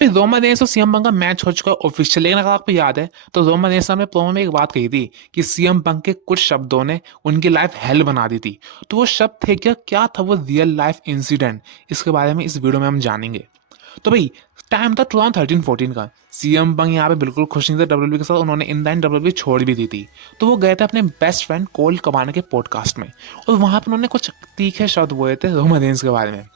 फिर Roman Reigns और CM Punk का मैच हो चुका है ऑफिशियल, लेकिन अगर आपको याद है तो रोमन रेंस ने प्रोमो में एक बात कही थी कि सीएम पंक के कुछ शब्दों ने उनकी लाइफ हेल बना दी थी। तो वो शब्द थे क्या, क्या था वो रियल लाइफ इंसिडेंट, इसके बारे में इस वीडियो में हम जानेंगे। तो भाई टाइम था 2013-14 का। सीएम पंक यहाँ पे बिल्कुल खुश नहीं थे डब्ल्यूडब्ल्यू के साथ, उन्होंने इन टाइम डब्ल्यूडब्ल्यू छोड़ भी दी थी। तो वो गए थे अपने बेस्ट फ्रेंड कोल्ड कबाने के पॉडकास्ट में, और वहां पर उन्होंने कुछ तीखे शब्द बोले थे रोमन रेंस के बारे में।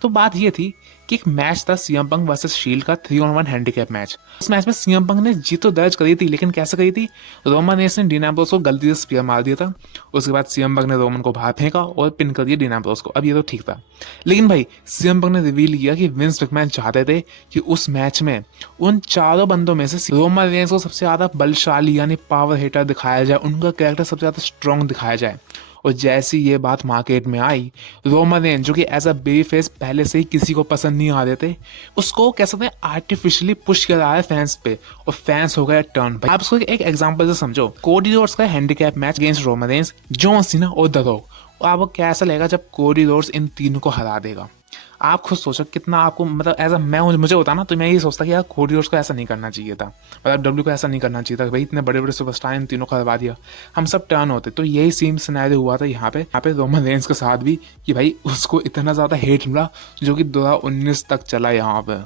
तो बात ये थी कि एक मैच था सीएम पंक वर्सेस शील्ड का 3-on-1 हैंडीकैप मैच। उस मैच में सीएम पंक ने जीत तो दर्ज करी थी, लेकिन कैसे करी थी, रोमन रेंस ने डीन एम्ब्रोस को गलती से स्पीयर मार दिया था। उसके बाद सीएम पंक ने रोमन को बाहर फेंका और पिन कर दिया डीन एम्ब्रोस को। अब ये तो ठीक था, लेकिन भाई सीएम पंक ने रिवील किया कि विंस मैकमैन चाहते थे कि उस मैच में उन चारों बंदों में से रोमन रेंस को सबसे ज्यादा बलशाली यानी पावर हिटर दिखाया जाए, उनका कैरेक्टर सबसे ज्यादा स्ट्रॉन्ग दिखाया जाए। और जैसी ये बात मार्केट में आई, रोमन रेंस जो कि एज अ बेबी फेस पहले से ही किसी को पसंद नहीं आ रहे थे, उसको कह सकते हैं आर्टिफिशियली पुश कर रहा है फैंस पे, और फैंस हो गया टर्न। आप इसको एक एग्जांपल से समझो, कोडी रोड्स का handicap match against Roman Reigns, John Cena और द रॉक। आपको कैसा लगेगा जब कोडी रोड्स इन तीनों को हरा देगा? आप खुद सोचो कितना आपको, मतलब एज अ मैं मुझे होता ना तो मैं ये सोचता कि यार कोडी रोड्स को ऐसा नहीं करना चाहिए था, मतलब डब्ल्यू को ऐसा नहीं करना चाहिए था। भाई इतने बड़े बड़े सुपरस्टार इन तीनों को हरवा दिया, हम सब टर्न होते। तो यही सेम सिनेरियो हुआ था यहाँ पे रोमन रेंस के साथ भी, कि भाई उसको इतना ज़्यादा हेट मिला जो कि 2019 तक चला यहाँ पे।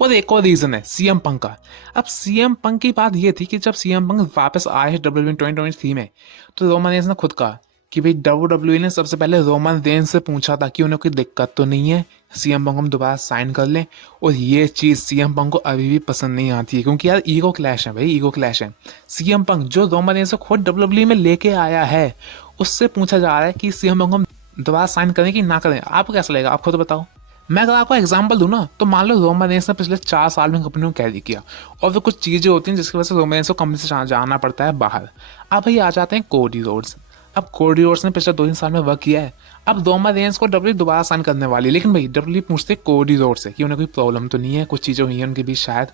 और एक और रीजन है सीएम पंक का। अब सीएम पंक की बात ये थी कि जब सीएम पंक वापस आए हैं डब्ल्यूडब्ल्यू 2023 में, तो रोमन रेंस ने खुद कहा कि भाई डब्ल्यूडब्ल्यू ने सबसे पहले रोमन रेंस से पूछा था कि उन्हें कोई दिक्कत तो नहीं है, सीएम पंक हम दोबारा साइन कर लें। और ये चीज़ सीएम पंक को अभी भी पसंद नहीं आती है, क्योंकि यार ईगो क्लैश है, भाई ईगो क्लैश है। सीएम पंक जो रोमन रेंस को खुद डब्ल्यूडब्ल्यू में लेके आया है, उससे पूछा जा रहा है कि सीएम पंक हम दोबारा साइन करें कि ना करें। आपको कैसा लगेगा, आप खुद बताओ। मैं अगर आपको एग्जांपल दूं ना, तो मान लो रोमन रेंस ने पिछले 4 साल में कंपनी को कैरी किया, और वो कुछ चीज़ें होती हैं जिसकी वजह से रोमन रेंस को कंपनी से जाना पड़ता है बाहर। अब भाई आ जाते हैं कोडी रोड्स। अब कोडी रोड्स ने पिछले 2-3 साल में वर्क किया है, अब रोमन रेंस को डब्ल्यू दोबारा साइन करने वाली है, लेकिन भाई डब्ल्यू पूछते कोडी रोड्स से कि उन्हें कोई प्रॉब्लम तो नहीं है, कुछ चीज़ें हुई हैं उनके बीच शायद।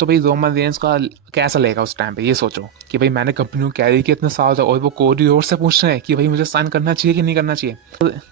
तो भाई रोमन रेंस का कैसा लगेगा उस टाइम पे, ये सोचो कि भाई मैंने कंपनी को कैरी किया इतने साल तक, और वो कोडी रोड्स से पूछ रहे हैं कि भाई मुझे साइन करना चाहिए कि नहीं करना चाहिए।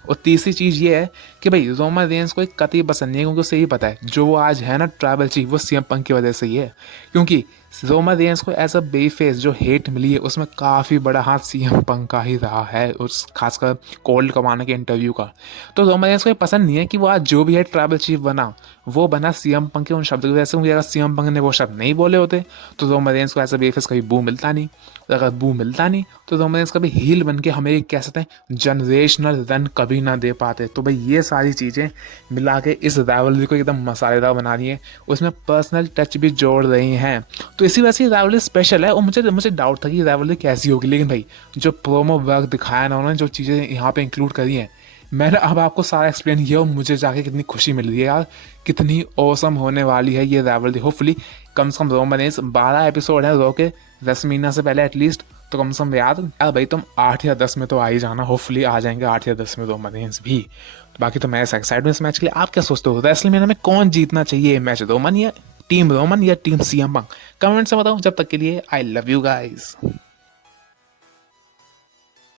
और तीसरी चीज़ ये है कि भाई रोमन रेंस को एक कतई पसंद नहीं है, क्योंकि उसे ही पता है जो वो आज है ना ट्राइबल चीफ, वो सीएम पंक की वजह से ही है। क्योंकि रोमन रेंस को एज अ बे फेस जो हेट मिली है, उसमें काफ़ी बड़ा हाथ सीएम पंक का ही रहा है, उस खासकर कोल्ड कमाने के इंटरव्यू का। तो रोमन रेंस को ये पसंद नहीं है कि वो आज जो भी है ट्राइबल चीफ बना, वो बना सीएम पंक के उन शब्दों की वजह से। अगर सीएम पंक ने वो शब्द नहीं बोले होते तो रोमन रेंस को एज अ बे फेस कभी बू मिलता नहीं, अगर बू मिलता नहीं तो रोमन रेंस कभी हील बन के हमें एक कह सकते हैं जनरेशनल रन कभी ना दे पाते। तो भाई ये सारी चीज़ें मिला के इस राइवलरी को एकदम मसालेदार बना रही है, उसमें पर्सनल टच भी जोड़ रही हैं। तो इसी वजह से राइवलरी स्पेशल है। और मुझे डाउट था कि राइवलरी कैसी होगी, लेकिन भाई जो प्रोमो वर्क दिखाया ना उन्होंने, जो चीज़ें यहाँ पे इंक्लूड करी हैं, मैंने अब आपको सारा एक्सप्लेन किया, और मुझे जाके कितनी खुशी मिल रही है यार, कितनी औसम होने वाली है ये राइवलरी। होपफुली कम से कम रोमन रेंस 12 एपिसोड है रो के रेसलमेनिया से पहले एटलीस्ट, तो कम से कम यार भाई तुम 8 या 10 में तो आ ही जाना। होपफुली आ जाएंगे 8 या 10 में रोमन रेंस भी। तो बाकी तो मैं एक्साइटेड हूँ इस मैच के लिए। आप क्या सोचते हो, रेसलमेनिया में कौन जीतना चाहिए मैच, रोमन या टीम सीएम पंक? कमेंट से बताओ। जब तक के लिए आई लव यू गाइज।